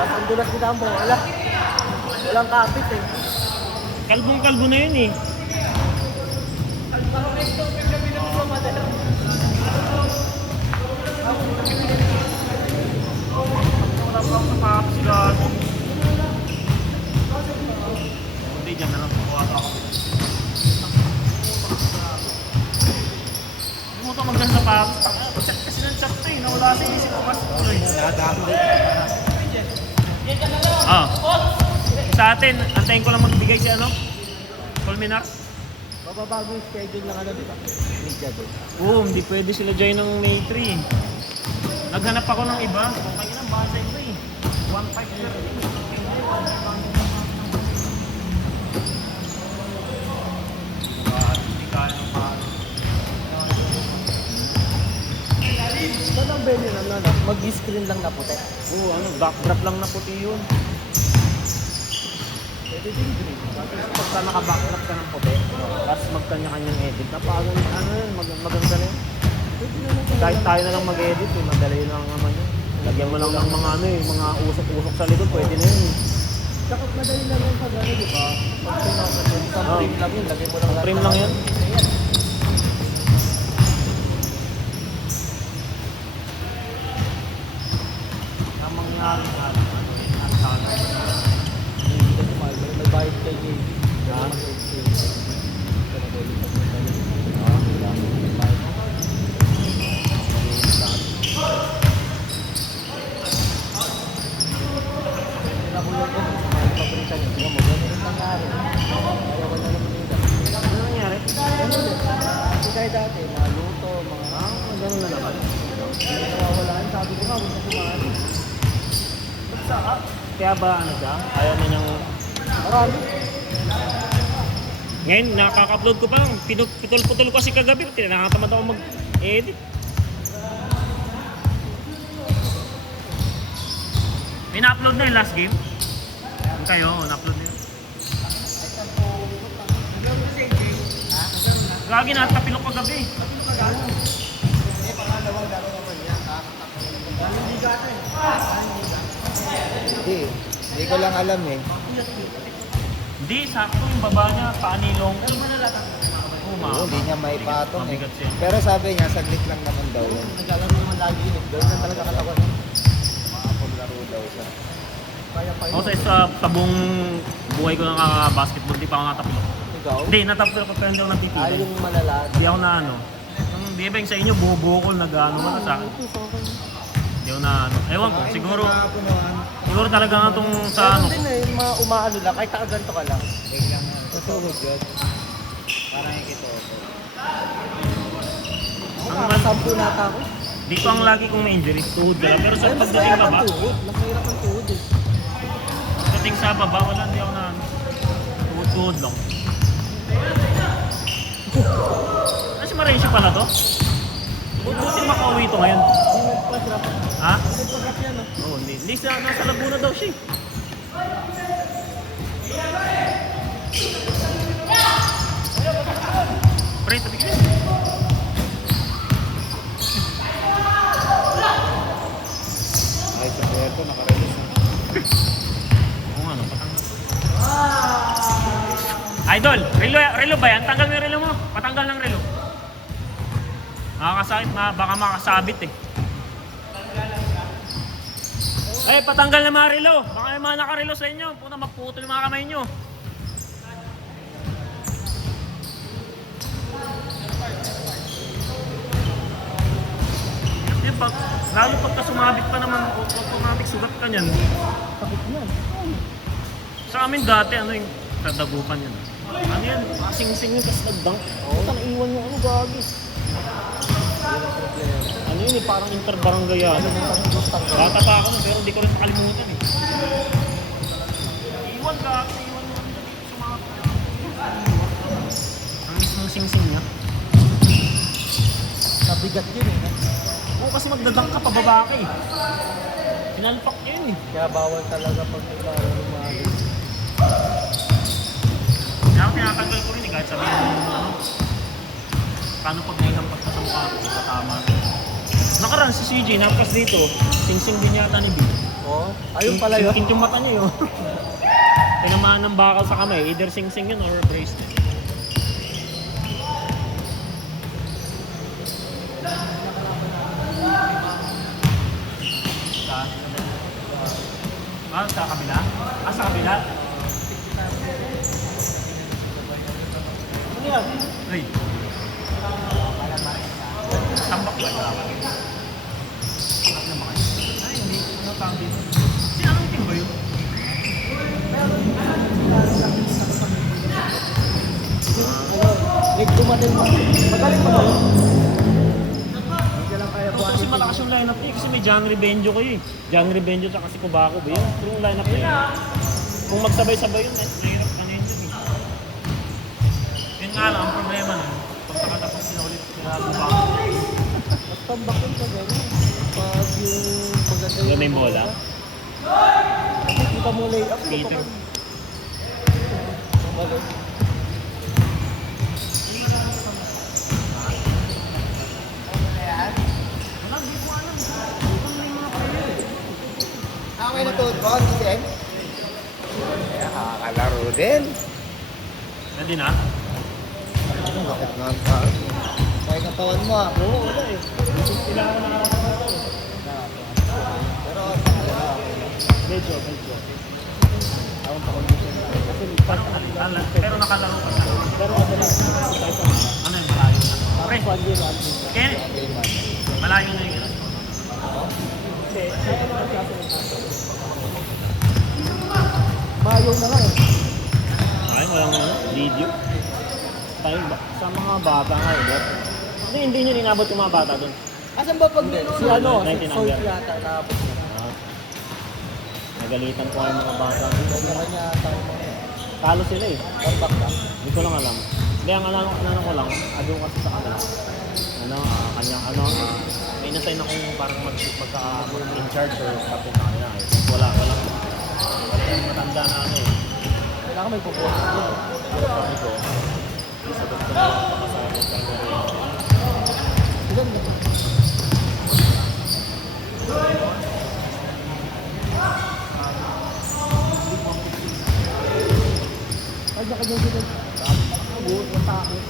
Ang dulas ni Tambo, wala. Walang kapit eh. Kalbong-kalbo na yun eh. Wala pa ako sa kapit sila. Hindi, dyan na lang po ako. Hindi mo ito maganda pa ako. Chat kasi ng chat na eh. Nawala sa isip ko kasi. Ah. Sa atin, antayin ko lang magbigay si ano? Colminar? Mababago yung schedule lang ano, di ba? Media doon. Oo, hindi pwede sila join ng May 3. Naghanap ako ng iba. Okay lang, baka sa iba eh. 1.5 lang. Saan ang venue na ano? Mag-screen lang na puti. Oo, ano, backdrop lang na puti yun. Pwede din green. Pagka naka-backdrop ka ng puti, tapos magkanya-kanyang edit, napakaganda, ano yun, maganda na yun. Pwede na lang. Kahit tayo na lang mag-edit, eh, madali lang naman yun. Lagyan mo lang ng mga ano eh, mga usok-usok sa likod, pwede na yun. Saka madali lang yung pag ano, di ba? Pag pinasa yun, isang frame lang yun. Lagay mo lang lahat. Frame lang yun. Ang mangyari sa atin, ang sana. Hindi ka tumal. May bayad kay Jay. Ha? Ano nangyari? Kaya dati, maluto, mga Ganun na naman. nawawalaan. Sabi ko nga, huwag na kumari. Kaya ba ano siya? Ayaw na niyang... Marami. Ngayon, nakaka-upload ko pa lang. Putol-putol ko kasi kagabi. Nakakatamad ako mag-edit. May na-upload na yung last game? Yung kayo, na-upload na yun. Gagi na, tapilok kagabi. Hindi ko lang alam eh. Hindi, sakto yung baba niya, paanilong. Oo, Oo, hindi niya may patong eh. Mabigat siya. Pero sabi niya, saglit lang naman daw yun. Naglalaro naman lagi yun. Doon lang talaga katawan yun. Makapaglaro daw siya. Kaya pa Ako sa buong buhay ko nakaka-basketball, di pa ako natapilok. Ikaw? Hindi, natapilok ko pero hindi ako natitigil. Yung malala. Hindi ako na ano. Hindi ba yung sa inyo, buo-buo nag-ano man sa akin. Hindi ako na ano. Ewan ko, siguro talaga nga itong sa ano. Meron din eh, yung mga umaano lang, kahit nakaganto ka lang. Nasuhod yun. Parang ikito. Ang nakasampu nata ako. Dito ang lagi kong may injury, tuhod ka lang. Pero sa pagdating baba, Mas mahirap ang tuhod eh. pagdating sa baba, wala, hindi ako na ano. Tuhod lang. Ano si Marencio pala to? Buti makauwi ito ngayon. Hindi nagpa-drop. Ha? Nagpa-drop yan oh. Oo, hindi. Hindi nasa Laguna daw siya eh. Pre, tabi ka. Ay, sa Puerto, nakarelis na. Oo nga, no, patanggal. Idol, relo ba yan? Tanggal mo yung relo mo. Patanggal ng relo. Makakasakit, baka makasabit eh. Eh, patanggal na mga relo. Baka may mga nakarelo sa inyo. Puta, maputol yung mga kamay nyo. Eh, lalo pagka sumabit pa naman, automatic sugat ka niyan. Sakit yan. Sa amin dati, ano yung tadagupan yan. Ano yan? Sing-sing yun, tapos nag-dunk. Oo, naiwan yung ano, gagi. Ano yun eh, parang inter-barangay yan. Bata pa ako na, pero hindi ko rin makalimutan eh. Iwan gagi, iwan mo dito sumabit. Ang mismong sing-sing niya. Nabigat yun eh. Oo, kasi magdadunk ka, pababa ka eh. Pinalpak niya yun eh. Kaya bawal talaga pag naglalaro maalis. Kaya ako tinatanggal ko rin eh, kahit sabihin mo ano. Paano pag naihampas ka sa mukha ko, tama. Nakaraan si CJ, napas dito, sing-sing din yata ni B. Oo. Ayun pala yun. Singkit yung mata niya yun. Tinamaan ng bakal sa kamay. Either sing-sing yun or bracelet. Sa kabila? Sa kabila? Ano yan? Ay. Tambak ba yun? Ay, hindi. Ano tawag dito? Anong team ba yun? Nick dumating mo. Magaling mo ba yun? Hindi ka lang kaya buwan. Kasi malakas yung lineup niya kasi may John Rebenjo kayo eh. John Rebenjo at si Kubaco ba yun? Yung lineup niya yun. Kung magsabay-sabay yun, mahirap ka na yun dun eh. Yun nga lang, ang problema nun, pag nakatapos sila ulit sila Kubaco. Mas tambak yun sa gano'n. Pag yung maganda yung... Ganun yung bola? Kasi kita mo lay up. Peter. Magaling. May natuod ba? Si Sen? Nakakalaro din. Hindi na? Bakit nga ka? Kaya katawan mo ah. Oo, wala eh. Kailangan ko nakakatawa. Pero Medyo. Awang pa-condition na. Kasi Parang nakalala. Pero nakalaro ka na. pero ano lang. Ano yung malayo na? Pre, Pag yun, ano? Ken, malayo na yun. Hindi. Ano ang kasunod? Mayo na lang eh. Ay, walang video. Tayo ba? Sa mga bata nga eh. Hindi nyo inabot yung mga bata doon. Asan ba pag si ano? Si 19 Soy under. yata naabot na. Ah. Nagalitan ko ang mga bata. Meron niya tayo mo. Talo sila eh. Comeback ba? Hindi ko lang alam. Hindi, ang alam ko lang, ado kasi sa kanila. Kanyang may nasay na kung parang in charge or captain na kanila. Eh. Wala. Wala yung matanda na ano eh. Kailangan may pupunta. Sabi ko, sa doktor na pakasama sa gano'n. Ganda. Ay, baka dyan sila. Buot na takot.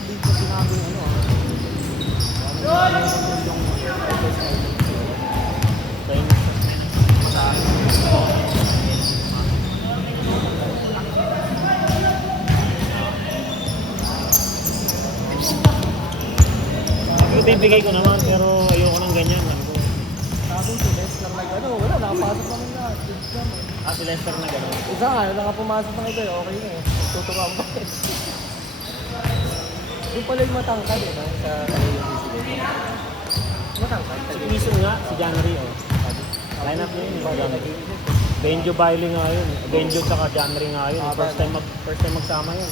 Hindi ko sinabi yung ano ah. Bibigay ko naman pero ayoko ng ganyan. Sabi si Lester like ano, wala, nakapasok naman na. Si Lester na gano'n. Isa nga, nakapumasok ng ito, okay na eh. Tutuka mo pa eh. Yung pala yung matangkad eh, no? Sa matangkad. Si Quizon nga, si Janry oh. Line up niya yun, Janry. Benjo Bailey nga yun. Benjo tsaka Janry nga yun. First time magsama yun.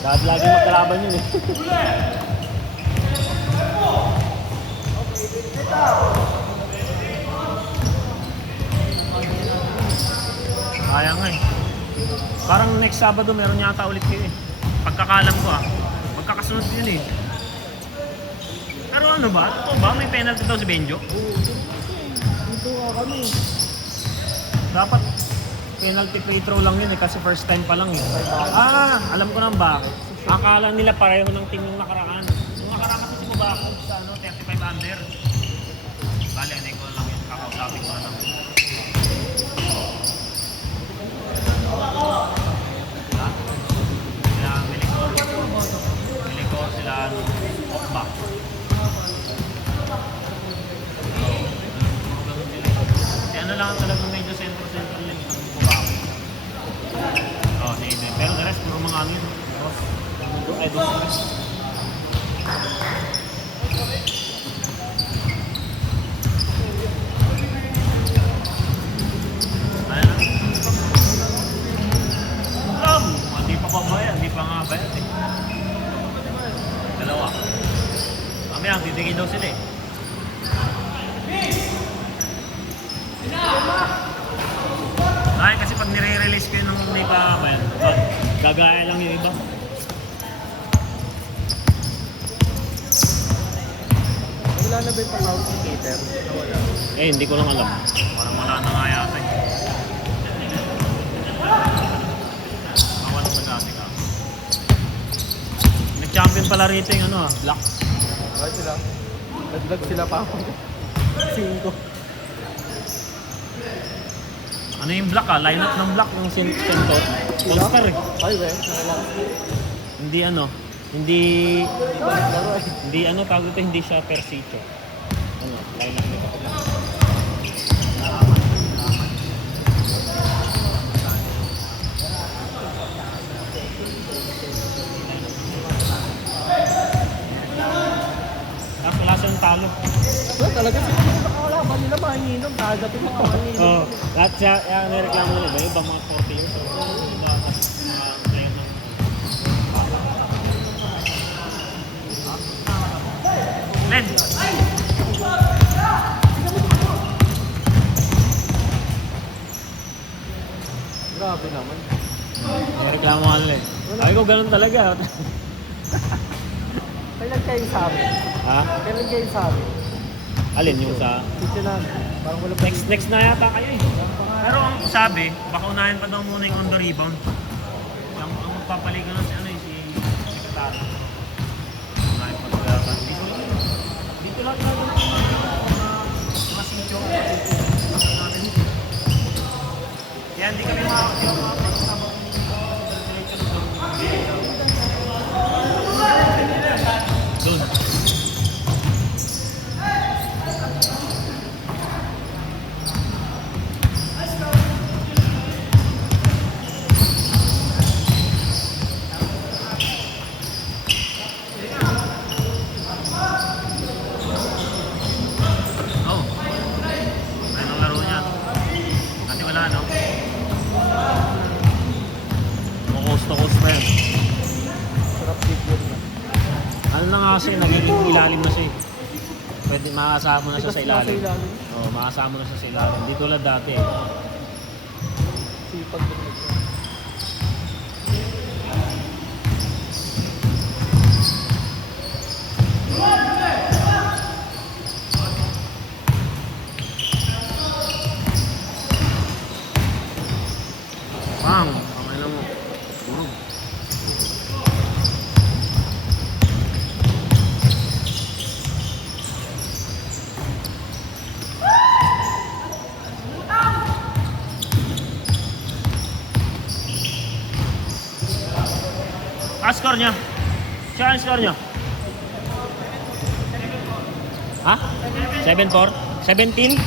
Dahil lagi magkalaban yun eh. Kaya nga eh. Parang next Sabado meron yata ulit kayo eh. Pagkakalam ko magkakasunod yun eh. Pero ano ba? Totoo ba? May penalty daw si Benjo? Dito nga kami. Dapat penalty free throw lang yun eh kasi first time pa lang eh. Alam ko nang bakit. Akala nila pareho ng team yung nakaraan. Yung nakaraan kasi si Kubaco sa 35 under. Bale, ano ko lang yun. Kakausapin ko na lang. Sila Milikor sila Okba. Si ano lang talagang medyo center lang yung Kubaco. Si Eden. Pero the rest, puro mga ano yun. Ay, hindi pa bayad, hindi pa nga bayad eh. Dalawa. Mamaya, titigil daw sila eh. Ay, kasi pag nire-release ko yun nung hindi pa bayad, gagaya lang yung iba. Wala na ba yung pang-house ni Peter? Wala. Eh, hindi ko lang alam. Parang wala na nga yata eh. Awan na dati ka. Nag-champion pala rito yung ano Black. Okay sila. Naglag sila pa ako. 5. Ano yung Black Line-up ng Black yung Center. All-star eh. Ay, we. Nakalakas. Hindi ano. Hindi Laro eh. hindi ano tawag ito, hindi siya per sitio. Ano, line-up nito. Tapos wala silang talo. Wala talaga sila yung nakakalaban nila. Mahininom. Tagapin mga mahininom. Oo. Lahat siya, yung nireklamo nila ba? Ibang mga 40 years old. Iba mas player ng Len! Grabe naman. Nireklamo ka nila eh. Sabi ko ganun talaga. Kailan kayo sa amin? Ha? Kailan kayo sa amin? Alin yung sa... Sityo namin. Parang wala pa. Next na yata kayo eh. Pero ang sabi, baka unahin pa daw muna yung on the rebound. Ang magpapaliga na si ano eh, si Katara. Unahin pa daw yata. Dito lahat na daw mga sityo. Kaya hindi kami makakasama doon. Oh. Ayun ang laro niya. Dati wala, no? Coast to coast na yan. Sarap video na. Ano na nga kasi, nagiging ilalim na siya eh. Pwede makasama na siya sa ilalim. Oo, makasama na siya sa ilalim. Hindi tulad dati eh. Sipag din ito. Bang! Kamay lang mo. Durog. Score niya? Siya ang score niya? Ha? 7-4? 17?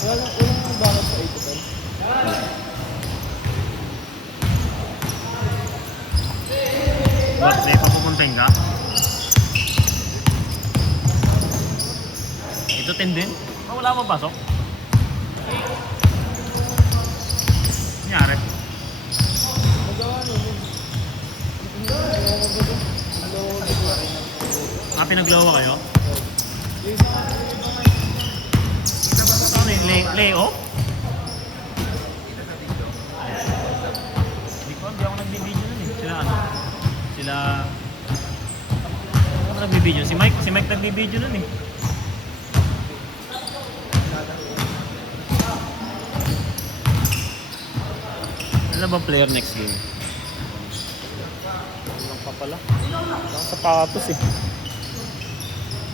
Walang bakit sa 8 to 10. Birthday pa pupuntahin ka? Ito 10 din? Oh, wala mo pasok? Nangyari? Magawa nun. Ah, pinaglawa kayo? Ano yung Leo? Hindi ako nagbibideo nun eh. Sila ano? Sila... Ano nagbibideo? Si Mike nagbibideo nun eh. Ano ba player next game? Walang pa pala. Walang sapatos eh.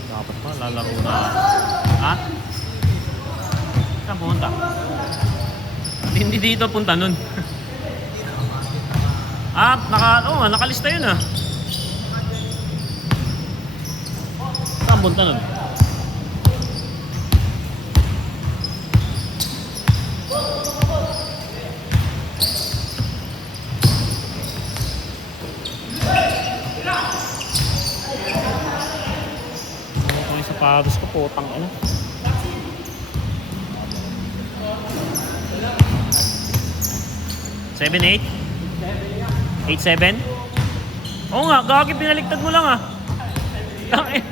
Dapat pa, lalaro na. Ha? Saan pumunta? Hindi dito punta nun. Nakalista yun ah. Saan punta nun? Ano yung sapatos ko, putang ina. Seven, 8? 8-7? Oo nga, gagi, pinaliktad mo lang ah. Tangin.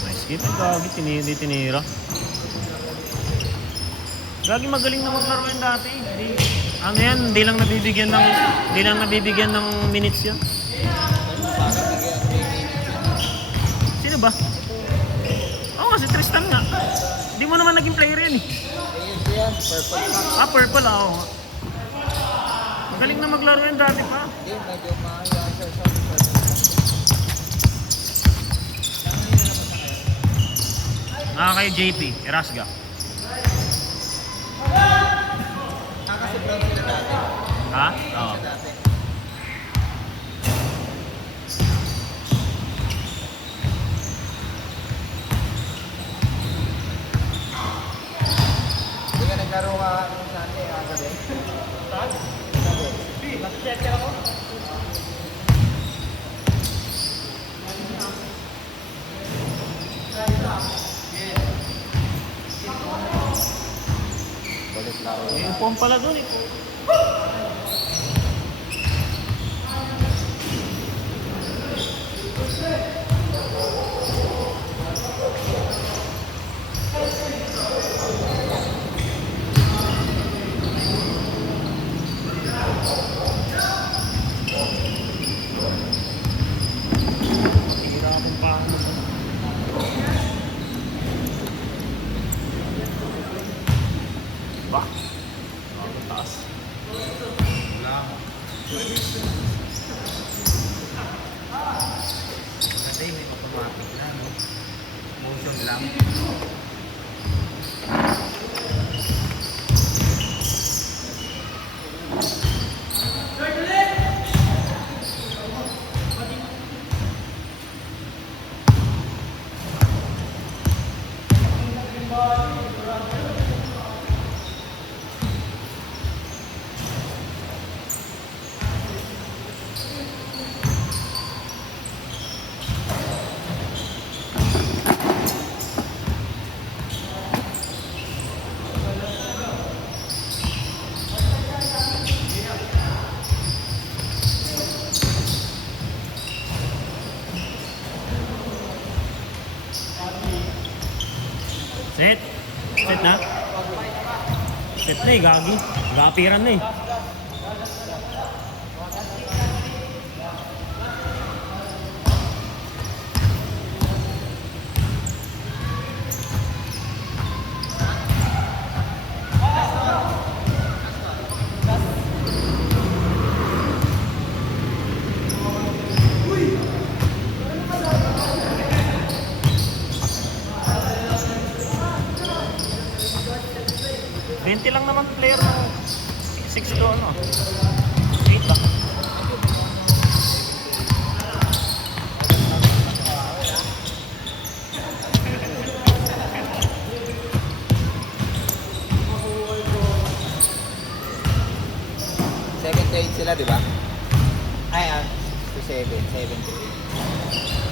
Nice hit, gagi, tinira. Gagi, magaling na maglaro yan dati. Ano yan, hindi lang nabibigyan ng minutes yan. Sino ba? Oo, si Tristan nga. Hindi mo naman naging player yan eh. Ayun, purple. Purple ah, oo. Magaling na maglaro yan dati pa. Hindi, medyo mahaya siya sa purple. Kay JP, Erasga. Kasi brown sila dati. Ha? Oo. Sila dati. Hindi ka naglaro ka ng Sunday, gabi? Balik laro. May upuan pala doon eh. Tira akong paano. Bah, ang taas. Kasi may automatic na, no? Motion lang. Set. Set na. Set na eh, gagi. Gapiran na eh. Lang naman player ng 6 to ano. 8 ba? Second to 8 sila, di ba? Ay, to 7. 7 to 8.